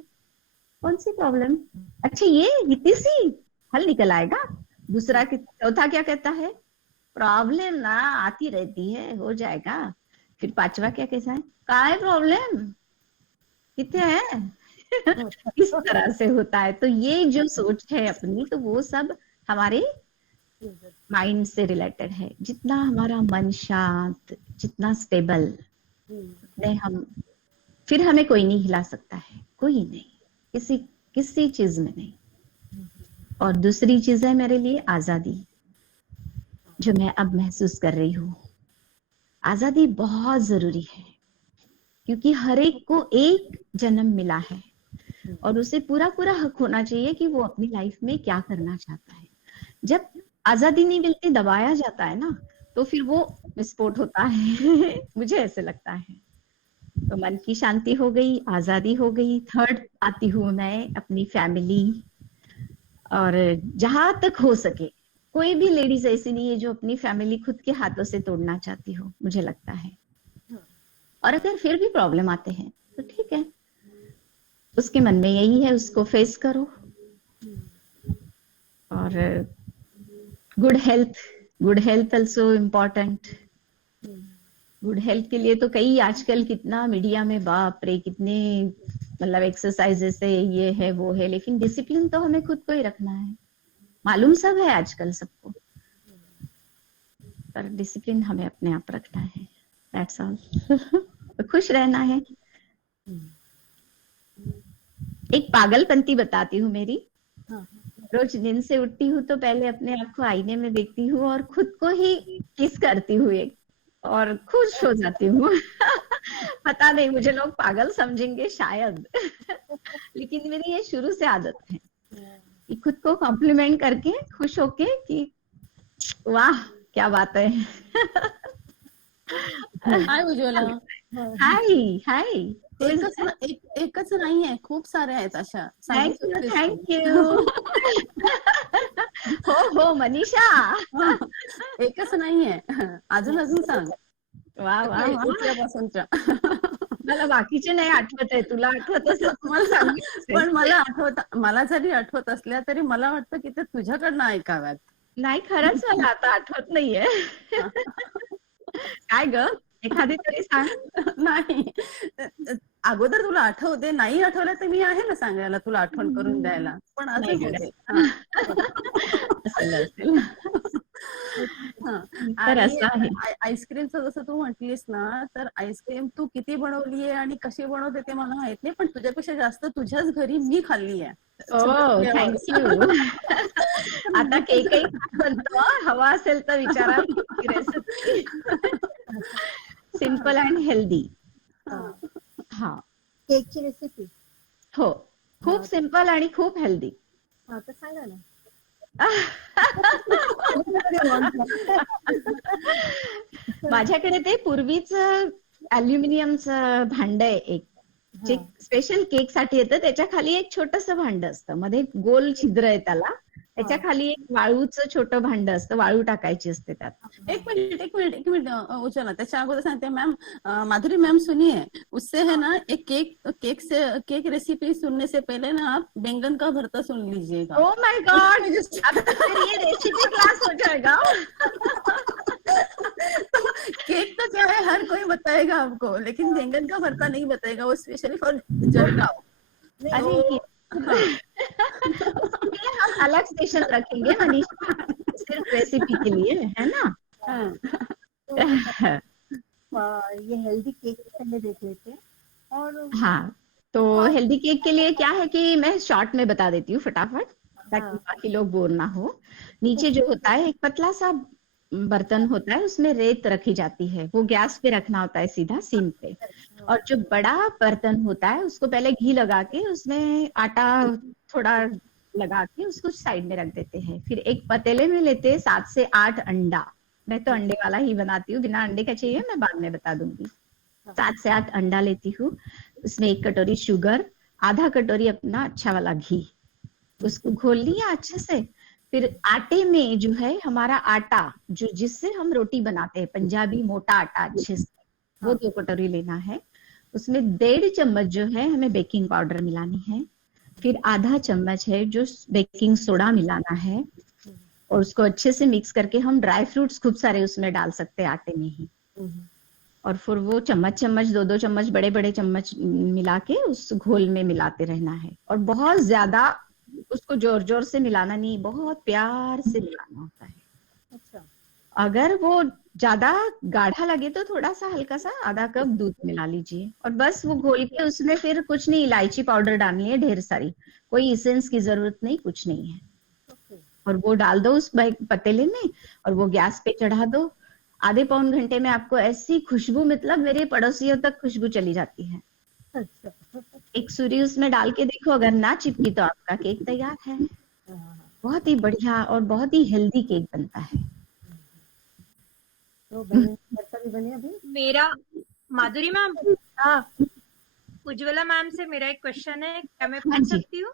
कौन सी प्रॉब्लम, अच्छा ये इतनी सी, हल निकल आएगा। चौथा क्या कहता है, प्रॉब्लम ना आती रहती है, हो जाएगा। फिर पांचवा क्या कहता है, का है प्रॉब्लम, कितने हैं? इस तरह से होता है। तो ये जो सोच है अपनी, तो वो सब हमारे माइंड से रिलेटेड है। जितना हमारा मन शांत, जितना स्टेबल, उतने हम, फिर हमें कोई नहीं हिला सकता है, कोई नहीं, किसी किसी चीज में नहीं। और दूसरी चीज है मेरे लिए आजादी, जो मैं अब महसूस कर रही हूँ। आजादी बहुत जरूरी है, क्योंकि हर एक को एक जन्म मिला है, और उसे पूरा पूरा हक होना चाहिए कि वो अपनी लाइफ में क्या करना चाहता है। जब आजादी नहीं मिलती, दबाया जाता है ना, तो फिर वो विस्फोट होता है। मुझे ऐसे लगता है। तो मन की शांति हो गई, आजादी हो गई, थर्ड आती हूँ मैं अपनी फैमिली। और जहां तक हो सके, कोई भी लेडीज ऐसी नहीं है जो अपनी फैमिली खुद के हाथों से तोड़ना चाहती हो, मुझे लगता है। और अगर फिर भी प्रॉब्लम आते हैं तो ठीक है, उसके मन में यही है, उसको फेस करो। और good health, good health also important. Good health के लिए तो कई आजकल कितना मीडिया में, बाप रे, कितने मतलब एक्सरसाइजेस है, ये है वो है, लेकिन डिसिप्लिन तो हमें खुद को ही रखना है। मालूम सब है आजकल सबको, पर डिसिप्लिन हमें अपने आप रखना है। That's all. तो खुश रहना है। एक पागलपंती बताती हूँ मेरी। हाँ, रोज नींद से उठती हूँ तो पहले अपने आप को आईने में देखती हूँ और खुद को ही किस करती हूँ एक, और खुश हो जाती हूँ। पता नहीं, मुझे लोग पागल समझेंगे शायद, लेकिन मेरी ये शुरू से आदत है कि खुद को कॉम्प्लीमेंट करके खुश होके कि वाह क्या बात है। हाय उज्ज्वला. हाय हाय, एकच नाही आहे, खूप साऱ्या आहेत अशा. सांगू थैंक यू शकतेस तू. Thank you. हो मनीषा, एकच नाहीये. अजून सांग. वा वा वा, उठल्यापासूनच्या. मला बाकीचे नाही आठवत आहे, तुला आठवत असेल तर मला सांगितलं. पण मला जरी आठवत असल्या तरी मला वाटतं की ते तुझ्याकडनं ऐकाव्यात. नाही, खरंच मला आता आठवत नाहीये. काय ग, एखादी तरी सांग. नाही, अगोदर तुला आठवते, नाही आठवलं तर मी आहे ना सांगायला, तुला आठवण करून द्यायला. पण नाही अजून गड्या. होते. असेल. तर आणि असं आहे. आईस्क्रीमचं जसं तू म्हटलीस ना, तर आईस्क्रीम तू किती बनवलीये आणि कशी बनवते ते मला माहित नाही, पण तुझ्यापेक्षा जास्त तुझ्याच घरी मी खाल्ली आहे. ओ थँक्यू. आता केकही बनतो, हवा असेल तर विचारा रेसिपी. Simple and healthy. हा, केकची रेसिपी हो, खूप सिंपल आणि खूप हेल्दी. हा तर सांगा ना. माझ्याकडे ते पूर्वीच अल्युमिनियमचं भांड आहे एक, जे स्पेशल केक साठी येतं त्याच्या खाली एक छोटंसं भांड असतं, मध्ये गोल छिद्र आहे त्याला, त्याच्या खाली एक वाळूचं छोटं भांड असतं, वाळू टाकायची असते त्यात. एक मिनट उज्ज्वला, त्याच्या अगोदर सांगते मॅम, माधुरी मैम सुनिए, उससे है ना एक केक रेसिपी सुनने से पहले ना आप बैंगन का भरता सुन लीजिएगा। ओह माय गॉड, अब तो फिर ये रेसिपी क्लास हो जाएगा। केक तो क्या है हर कोई बताएगा आपको, लेकिन बैंगन का भरता नहीं बताएगा, वो स्पेशली फॉर जलगांव। अरे उसके लिए हम अलग सेशन रखेंगे मनीषा, सिर्फ रेसिपी के लिए, है ना। ये हेल्दी केक पहले देख लेते हैं। और हाँ, तो हेल्दी केक के लिए क्या है कि मैं शॉर्ट में बता देती हूँ फटाफट, ताकि बाकी लोग बोर ना हो। नीचे जो होता है एक पतला सा बर्तन होता है, उसमें रेत रखी जाती है, वो गैस पे रखना होता है सीधा सीम पे। और जो बड़ा बर्तन होता है उसको पहले घी लगा के उसमें आटा थोड़ा लगा के उसको साइड में रख देते हैं। फिर एक पतीले में लेते हैं 7 से 8 अंडा, मैं तो अंडे वाला ही बनाती हूँ, बिना अंडे का चाहिए मैं बाद में बता दूंगी। 7 से 8 अंडा लेती हूँ, उसमें 1 कटोरी शुगर, आधा कटोरी अपना अच्छा वाला घी, उसको घोल लिया अच्छे से। फिर आटे में जो है हमारा आटा, जो जिससे हम रोटी बनाते हैं, पंजाबी मोटा आटा अच्छे से, वो 2 कटोरी लेना है। उसमें 1.5 चम्मच जो है हमें बेकिंग पाउडर मिलानी है। फिर आधा चम्मच है जो बेकिंग सोडा मिलाना है, और उसको अच्छे से मिक्स करके हम ड्राई फ्रूट्स खूब सारे उसमें डाल सकते हैं आटे में ही। और फिर वो चम्मच 2-2 चम्मच बड़े बड़े चम्मच मिला के उस घोल में मिलाते रहना है। और बहुत ज्यादा उसको जोर जोर से मिलाना नहीं, बहुत प्यार से मिलाना होता है। अच्छा, अगर वो ज्यादा गाढ़ा लगे तो थोड़ा सा हल्का सा आधा कप दूध मिला लीजिए, और बस वो घोल के उसमें फिर कुछ नहीं, इलायची पाउडर डालनी है ढेर सारी, कोई इसेंस की जरूरत नहीं, कुछ नहीं है। और वो डाल दो उस पतीले में, और वो गैस पे चढ़ा दो। आधे पौन घंटे में आपको ऐसी खुशबू, मतलब मेरे पड़ोसियों तक खुशबू चली जाती है। एक सूरी उसमें डाल के देखो, अगर ना चिपकी तो आपका केक तैयार है। बहुत ही बढ़िया और बहुत ही हेल्दी केक बनता है। तो बैंगन का भरता भी बने अभी। मेरा माधुरी मैम, हाँ उज्ज्वला मैम से मेरा एक क्वेश्चन है, क्या मैं हाँ पूछ जी, सकती हूँ?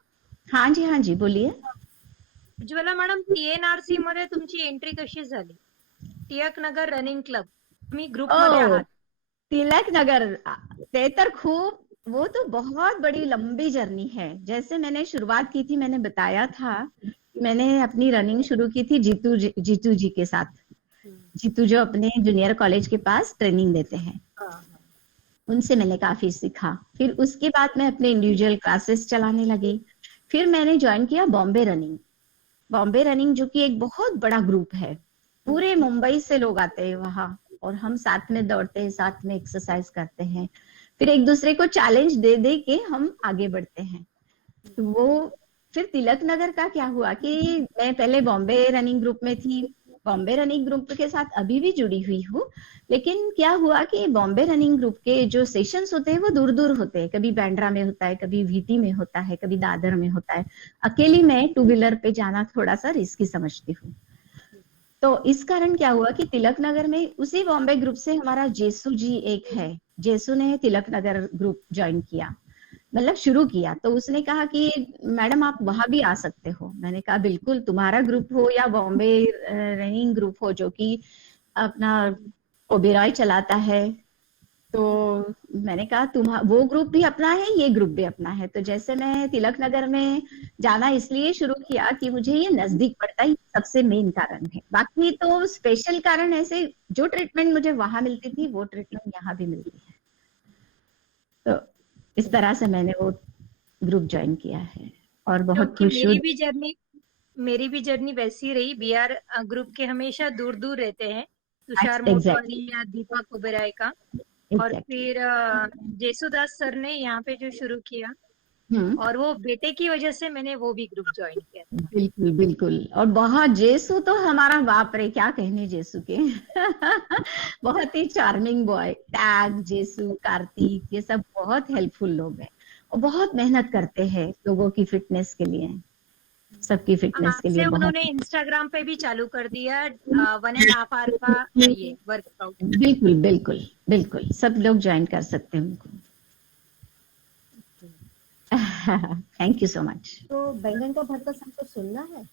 हाँ जी बोलिए। उज्ज्वला मॅडम, TNRC मध्ये तुमची एंट्री कशी झाली? टिळक नगर रनिंग क्लब, तुम्ही ग्रुप मध्ये ओ, आहात। तिलक नगर, ते तर खूप, वो तो बहुत बड़ी लंबी जर्नी है। जैसे मैंने शुरुआत की थी, मैंने बताया था कि मैंने अपनी रनिंग शुरू की थी जीतू जी के साथ। जीतू जो अपने जूनियर कॉलेज के पास ट्रेनिंग देते हैं, उनसे मैंने काफी सीखा। फिर उसके बाद मैं अपने इंडिविजुअल क्लासेस चलाने लगी। फिर मैंने ज्वाइन किया बॉम्बे रनिंग। बॉम्बे रनिंग जो कि एक बहुत बड़ा ग्रुप है, पूरे मुंबई से लोग आते हैं वहां, और हम साथ में दौड़ते हैं, साथ में एक्सरसाइज करते हैं। फिर एक दूसरे को चैलेंज दे दे के हम आगे बढ़ते हैं। तो वो फिर तिलक नगर का क्या हुआ कि मैं पहले बॉम्बे रनिंग ग्रुप में थी, बॉम्बे रनिंग ग्रुप के साथ अभी भी जुड़ी हुई हूँ। लेकिन क्या हुआ कि बॉम्बे रनिंग ग्रुप के जो सेशंस होते हैं वो दूर दूर होते हैं, कभी बैंड्रा में होता है, कभी वीटी में होता है, कभी दादर में होता है। अकेली मैं 2 व्हीलर पे जाना थोड़ा सा रिस्की समझती हूँ। तो इस कारण क्या हुआ कि तिलक नगर में उसी बॉम्बे ग्रुप से हमारा जेसू जी एक है, जेसू ने तिलक नगर ग्रुप ज्वाइन किया, मतलब शुरू किया। तो उसने कहा कि मैडम आप वहां भी आ सकते हो। मैंने कहा बिल्कुल, तुम्हारा ग्रुप हो या बॉम्बे रनिंग ग्रुप हो जो कि अपना ओबेरॉय चलाता है, तो मैंने कहा वो ग्रुप भी अपना है, ये ग्रुप भी अपना है। तो जैसे मैं तिलक नगर में जाना इसलिए शुरू किया कि मुझे ये नजदीक पड़ता है, सबसे मेन कारण है। बाकी तो स्पेशल कारण ऐसे, जो ट्रीटमेंट मुझे वहां मिलती थी वो ट्रीटमेंट यहाँ भी मिलती है। तो इस तरह से मैंने वो ग्रुप ज्वाइन किया है और बहुत क्योंकि खुश हूँ। मेरी भी जर्नी वैसी रही। बीआर ग्रुप के हमेशा दूर दूर रहते हैं, तुषार मोटवानी या दीपक ओबेरॉय का। और फिर जेसुदास सर ने यहाँ पे जो शुरू किया, और वो बेटे की वजह से मैंने वो भी ग्रुप ज्वाइन किया। बिल्कुल बिल्कुल। और बहुत, जेसु तो हमारा बाप रे, क्या कहने जेसु के बहुत ही चार्मिंग बॉय। टैग, जेसु, कार्तिक, ये सब बहुत हेल्पफुल लोग हैं और बहुत मेहनत करते हैं लोगों की फिटनेस के लिए, सबकी फिटनेस के लिए। उन्होंने इंस्टाग्राम पे भी चालू कर दिया 1.5 आवर का ये वर्कआउट। बिल्कुल बिल्कुल बिल्कुल, सब लोग ज्वाइन कर सकते हैं उनको। Thank you so much. तो बैंगन का भरता सबको सुनना है?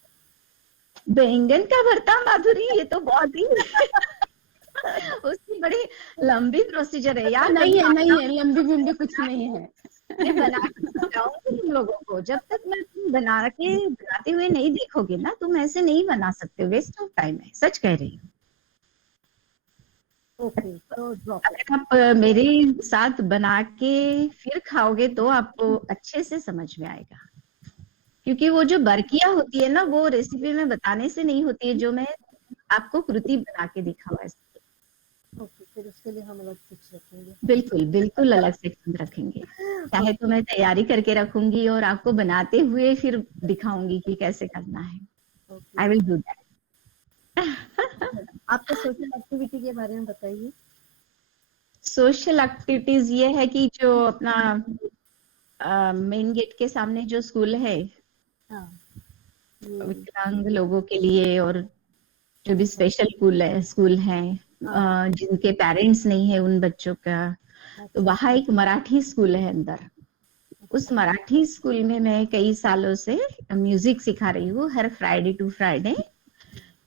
बैंगन का भरता माधुरी, ये तो बहुत ही उसकी बड़ी लंबी प्रोसीजर है यार। नहीं कभी है, नहीं है, लंबी बिम्बी कुछ नहीं है। मैं बना के बताऊंगी तुम लोगों को। जब तक मैं तुम बनाते हुए नहीं देखोगे ना, तुम ऐसे नहीं बना सकते, वेस्ट ऑफ टाइम है, सच कह रही हूँ। ओके, तो ड्रॉप। अगर आप मेरे साथ बना के फिर खाओगे तो आपको अच्छे से समझ में आएगा, क्योंकि वो जो बरकिया होती है ना, वो रेसिपी में बताने से नहीं होती है, जो मैं आपको कृति बना के दिखाऊँ। ओके, फिर उसके लिए हम अलग कुछ रखेंगे। बिल्कुल बिल्कुल अलग सेक्शन रखेंगे। चाहे तो मैं तैयारी करके रखूंगी और आपको बनाते हुए फिर दिखाऊंगी कि कैसे करना है। I will do that. आपके सोशल एक्टिविटी के बारे में बताइए। सोशल एक्टिविटीज ये है कि जो अपना मेन गेट के सामने जो स्कूल है, हाँ, विकलांग लोगों के लिए, और जो भी स्पेशल स्कूल है, जिनके पेरेंट्स नहीं है उन बच्चों का, तो वहाँ एक मराठी स्कूल है अंदर। उस मराठी स्कूल में मैं कई सालों से म्यूजिक सिखा रही हूँ, हर फ्राइडे टू फ्राइडे।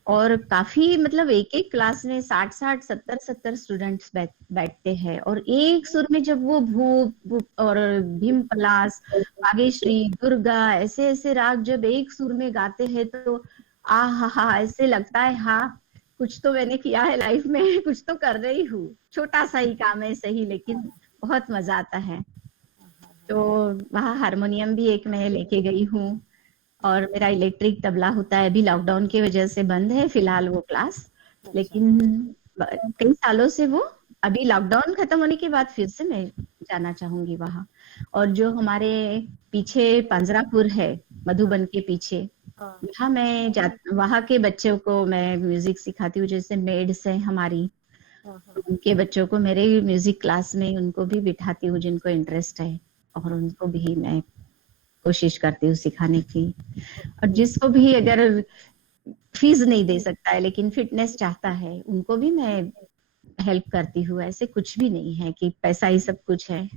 और काफी मतलब एक एक क्लास में 60-60, 70-70 स्टूडेंट्स बैठते हैं, और एक सुर में जब वो भूप और भीम पलास, बागेश्री, दुर्गा, ऐसे ऐसे राग जब एक सुर में गाते हैं तो आ हा, ऐसे लगता है हाँ कुछ तो मैंने किया है लाइफ में, कुछ तो कर रही हूँ। छोटा सा ही काम है सही, लेकिन बहुत मजा आता है। तो वहाँ हारमोनियम भी एक मैं लेके गई हूँ, और मेरा इलेक्ट्रिक तबला होता है। अभी लॉकडाउन की वजह से बंद है फिलहाल वो क्लास, लेकिन कई सालों से वो, अभी लॉकडाउन खत्म होने के बाद फिर से मैं जाना चाहूंगी वहाँ। और जो हमारे पीछे पंजरापुर है, मधुबन के पीछे, वहाँ मैं वहाँ के बच्चों को मैं म्यूजिक सिखाती हूँ। जैसे मेड्स है हमारी, उनके बच्चों को मेरे म्यूजिक क्लास में उनको भी बिठाती हूँ जिनको इंटरेस्ट है, और उनको भी मैं कोशिश करती हूँ सिखाने की। और जिसको भी अगर फीस नहीं दे सकता है लेकिन फिटनेस चाहता है, उनको भी मैं हेल्प करती हूँ। ऐसे कुछ भी नहीं है कि पैसा ही सब कुछ है,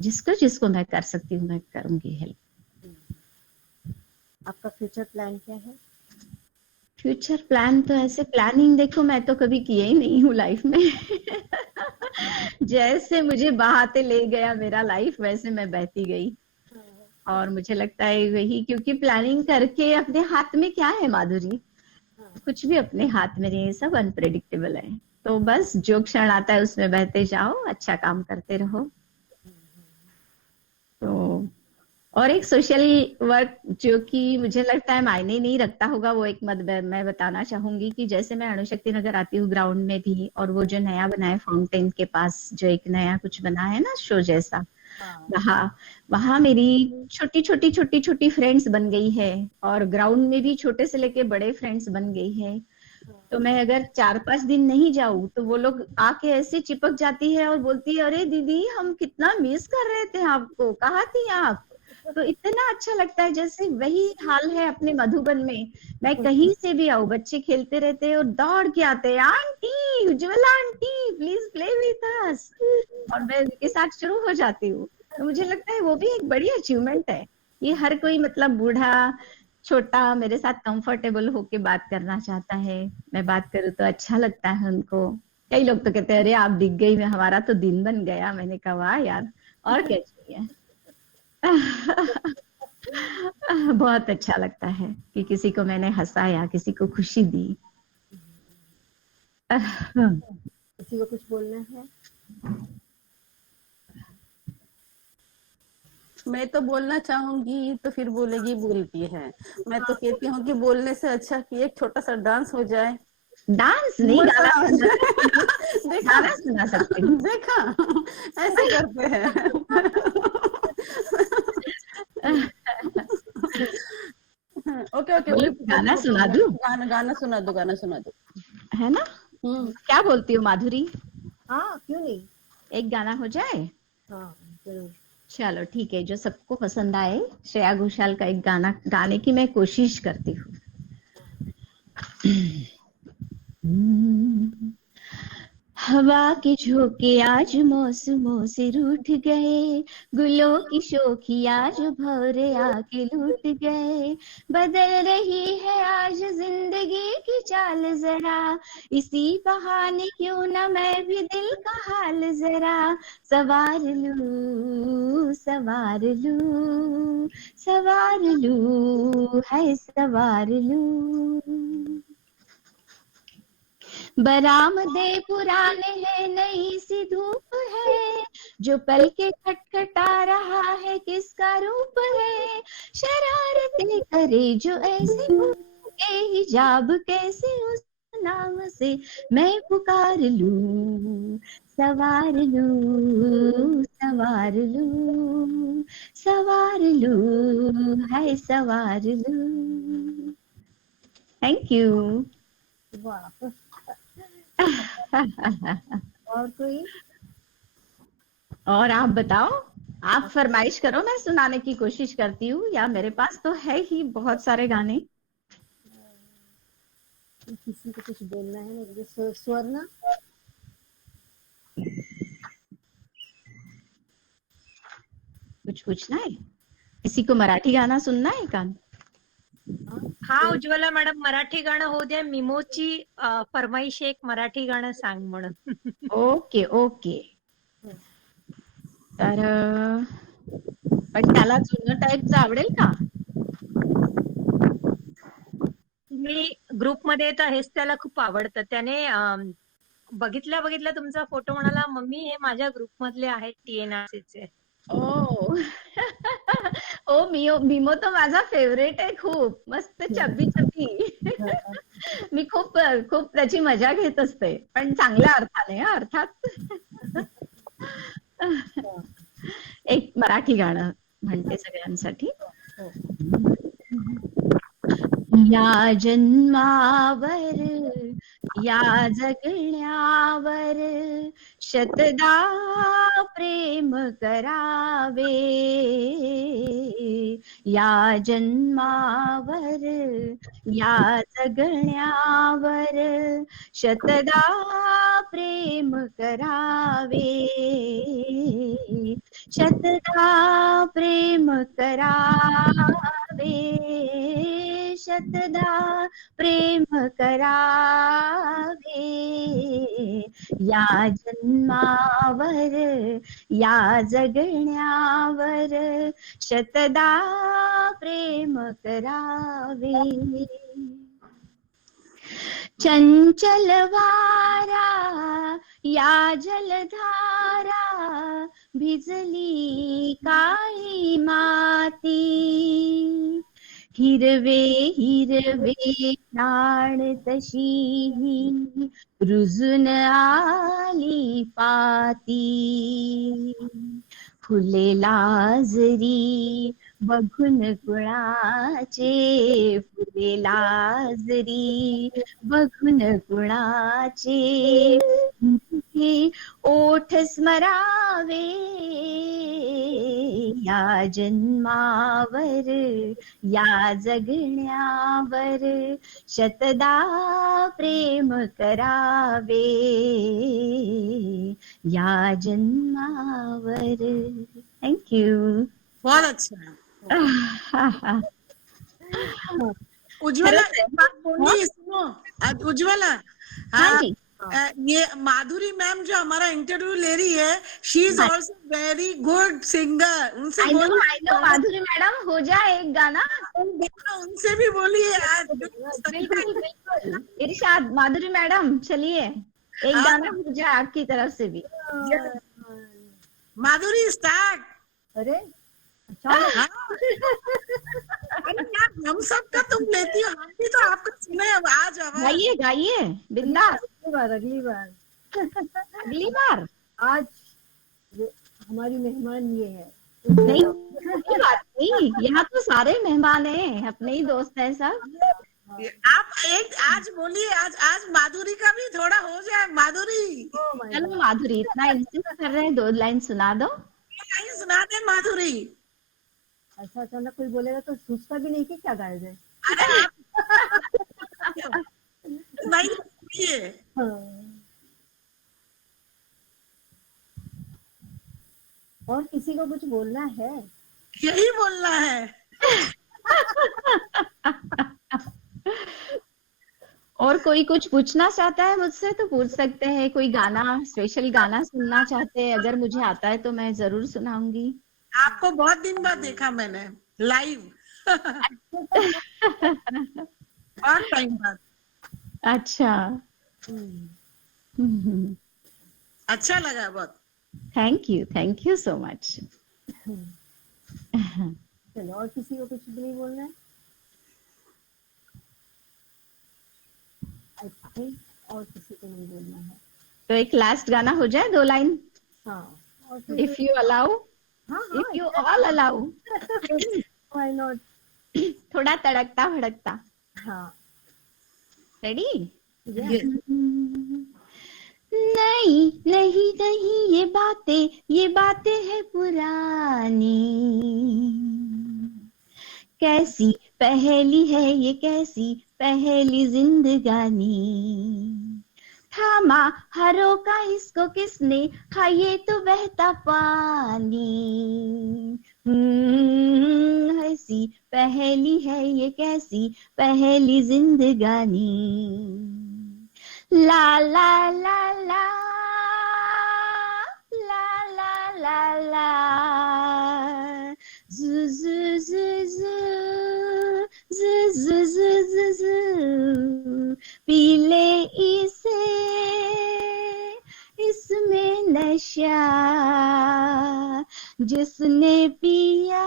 जिसको जिसको मैं कर सकती हूँ मैं करूंगी हेल्प। आपका फ्यूचर प्लान क्या है? फ्यूचर प्लान तो ऐसे प्लानिंग देखो मैं तो कभी किए ही नहीं हूँ लाइफ में। जैसे मुझे बहाते ले गया मेरा लाइफ, वैसे मैं बहती गई। और मुझे लगता है वही, क्योंकि प्लानिंग करके अपने हाथ में क्या है माधुरी, कुछ भी अपने हाथ में नहीं, सब अनप्रेडिक्टेबल है। तो बस जो क्षण आता है उसमें बहते जाओ, अच्छा काम करते रहो। तो और एक सोशल वर्क जो कि मुझे लगता है मायने नहीं रखता होगा, वो एक मत मैं बताना चाहूंगी कि जैसे मैं अणुशक्ति नगर आती हूँ ग्राउंड में भी, और वो जो नया बना है फाउंटेन के पास, जो एक नया कुछ बना है ना शो जैसा, वहाँ मेरी छोटी छोटी फ्रेंड्स बन गई है, और ग्राउंड में भी छोटे से लेके बड़े फ्रेंड्स बन गई है। तो मैं अगर 4-5 दिन नहीं जाऊँ तो वो लोग आके ऐसे चिपक जाती है और बोलती है, अरे दीदी हम कितना मिस कर रहे थे आपको, कहाँ थी आप। तो इतना अच्छा लगता है। जैसे वही हाल है अपने मधुबन में, मैं कहीं से भी आऊँ, बच्चे खेलते रहते हैं और दौड़ के आते हैं, aunty Ujjwala aunty please play with us, और मैं उनके साथ शुरू हो जाती हूँ। तो मुझे लगता है वो भी एक बड़ी अचीवमेंट है। ये हर कोई मतलब बूढ़ा छोटा मेरे साथ कंफर्टेबल होके बात करना चाहता है, मैं बात करूँ तो अच्छा लगता है उनको। कई लोग तो कहते हैं अरे आप दिख गई, हमारा तो दिन बन गया। मैंने कहा वाह यार, और क्या चाहिए। बहुत अच्छा लगता है कि किसी को मैंने हंसाया, किसी को खुशी दी। किसी को कुछ बोलना है? मैं तो बोलना चाहूंगी तो फिर बोलेगी बोलती है। मैं तो कहती हूँ कि बोलने से अच्छा कि एक छोटा सा डांस हो जाए। डांस नहीं, गाना सुना, देखा, गाना सुना सकते हैं। देखा, ऐसे करते हैं। ओके ओके, बोलो गाना सुना दूं? गाना सुना दो, गाना सुना दो, है ना? क्या बोलती हो माधुरी? हाँ, क्यों नहीं, एक गाना हो जाए? हाँ जरूर। चलो ठीक है, जो सबको पसंद आए, श्रेया घोषाल का एक गाना गाने की मैं कोशिश करती हूँ। हवा के झोंके आज मौसमों से रूठ गए, गुलों की शोखियां जो भौरे आके लूट गए। बदल रही है आज जिंदगी की चाल जरा, इसी बहाने क्यों ना मैं भी दिल का हाल जरा सवार लूं, सवार लूं, सवार लूं, है सवार लूं। बरामदे पुराने हैं, नई सी धूप है, जो पल के खटखटा रहा है किसका रूप है। शरारतें करे जो ऐसी के हिजाब कैसे उस नाम से मैं पुकार लूं, सवार लूं, सवार लूं, सवार लूं, है सवार लूं। Thank you. वाह। और कोई? और आप बताओ, आप फरमाइश करो, मैं सुनाने की कोशिश करती हूँ, या मेरे पास तो है ही बहुत सारे गाने। किसी को कुछ बोलना है मुझे। स्वर्णा, कुछ पूछना है? किसी को मराठी गाना सुनना है कान? हा उज्ज्वला मॅडम, मराठी गाणं होऊ द्या. मिमोची फरमाईश एक मराठी गाणं सांग म्हणून. Okay okay. तर पण त्याला जुनं टाईपचं आवडेल का? तुम्ही ग्रुपमध्ये तर हेच त्याला खूप आवडतं. त्याने बघितल्या तुमचा फोटो म्हणाला, मम्मी हे माझ्या ग्रुपमधले आहेत TNRCचे. ओ हो, मिमो तो माझा फेवरेट आहे खूप. मस्त चब्बी चब्बी. मी खूप खूप त्याची मजा घेत असते, पण चांगल्या अर्थाने अर्थात. एक मराठी गाणं म्हणते सगळ्यांसाठी. या जन्मावर, या जगण्यावर शतदा प्रेम करावे. या जन्मावर, या जगण्यावर शतदा प्रेम करावे. शतदा प्रेम करावे, शतदा प्रेम करावे. या जन्मावर, या जगण्यावर शतदा प्रेम करावे. चंचल वारा, या जलधारा भिजली काळी माती. हिरवे हिरवे प्राण तशी रुजून आली पाती. फुले लाजरी बघून कुणाचे, फुले लाजरी बघून कुणाचे. तुझे ओठ स्मरावे. या जन्मावर, या जगण्यावर शतदा प्रेम करावे. या जन्मावर. Thank you. बहुत अच्छा. उज्ज्वला, एक बात बोलिए, सुनो उज्ज्वला. हाँ जी. ये माधुरी मैम जो हमारा इंटरव्यू ले रही है, she is also very good singer. उनसे आई नो माधुरी मैडम, हो जाए एक गाना. उनसे भी बोलिए आज. बिल्कुल बिल्कुल. इरशाद, माधुरी मैडम चलिए, एक गाना हो जाए आपकी तरफ से भी. माधुरी स्टार्ट. अरे हम सब का तुम लेती हो, हम भी तो आपका सुने. अब आज गाइए गाइए बिंदास. अगली बार अगली बार. आज हमारी मेहमान ये है. नहीं, कोई बात नहीं, यहाँ तो सारे मेहमान हैं, अपने ही दोस्त हैं सब. आप एक आज बोलिए. आज माधुरी का भी थोड़ा हो जाए. माधुरी, चलो माधुरी, इतना इंसिस्ट कर रहे हैं, 2 लाइन सुना दो. नहीं सुना दे माधुरी. ऐसा अचानक कोई बोलेगा तो सोचता भी नहीं कि क्या गाया जाए. अरे आप नहीं बोलिए. और किसी को कुछ बोलना है? यही बोलना है। और कोई कुछ पूछना चाहता है मुझसे तो पूछ सकते हैं। कोई गाना, स्पेशल गाना सुनना चाहते हैं, अगर मुझे आता है तो मैं जरूर सुनाऊंगी। आपको बहुत दिन बाद देखा मैंने लाइव। बहुत टाइम बाद। अच्छा। अच्छा लगा बहुत। Thank you so much. चलो, और किसी को कुछ भी नहीं बोलना है? आई थिंक और किसी को नहीं बोलना है। तो एक लास्ट गाना हो जाए, 2 लाइन, हाँ, और फिर इफ यू अलाउ, हाँ if you all allow. Why not. थोड़ा तड़कता भड़कता। हाँ, रेडी? yes. नहीं नहीं नहीं, ये बातें है पुरानी। कैसी पहेली है ये, कैसी पहेली जिंदगानी। थामा हरों का इसको किसने, हाँ ये तो बहता पानी। ऐसी पहेली है ये, कैसी पहेली जिंदगानी। ला ला ला ला ला ला ला ला, zu zu zu zu zu zu zu zu zu, P ले इसे, इसमें नशा, जिसने पिया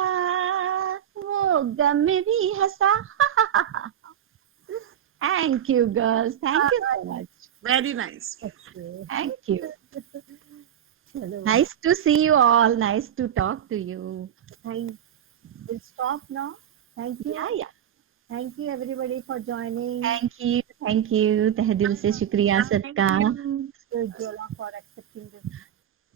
वो गम भी हंसा। Thank you, girls. Thank you so much. Very nice. Thank you. चलो, Nice to see you all. Nice to talk to you. we'll stop now. Thank you. Yeah. Thank you everybody for joining. Thank you. तहे दिल से शुक्रिया सबका. Jola for accepting this.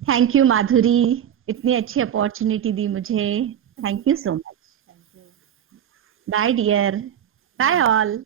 Thank you, माधुरी. इतनी अच्छी अपॉर्चुनिटी दी मुझे. Thank you so much. Thank you. Bye, dear. Bye, all.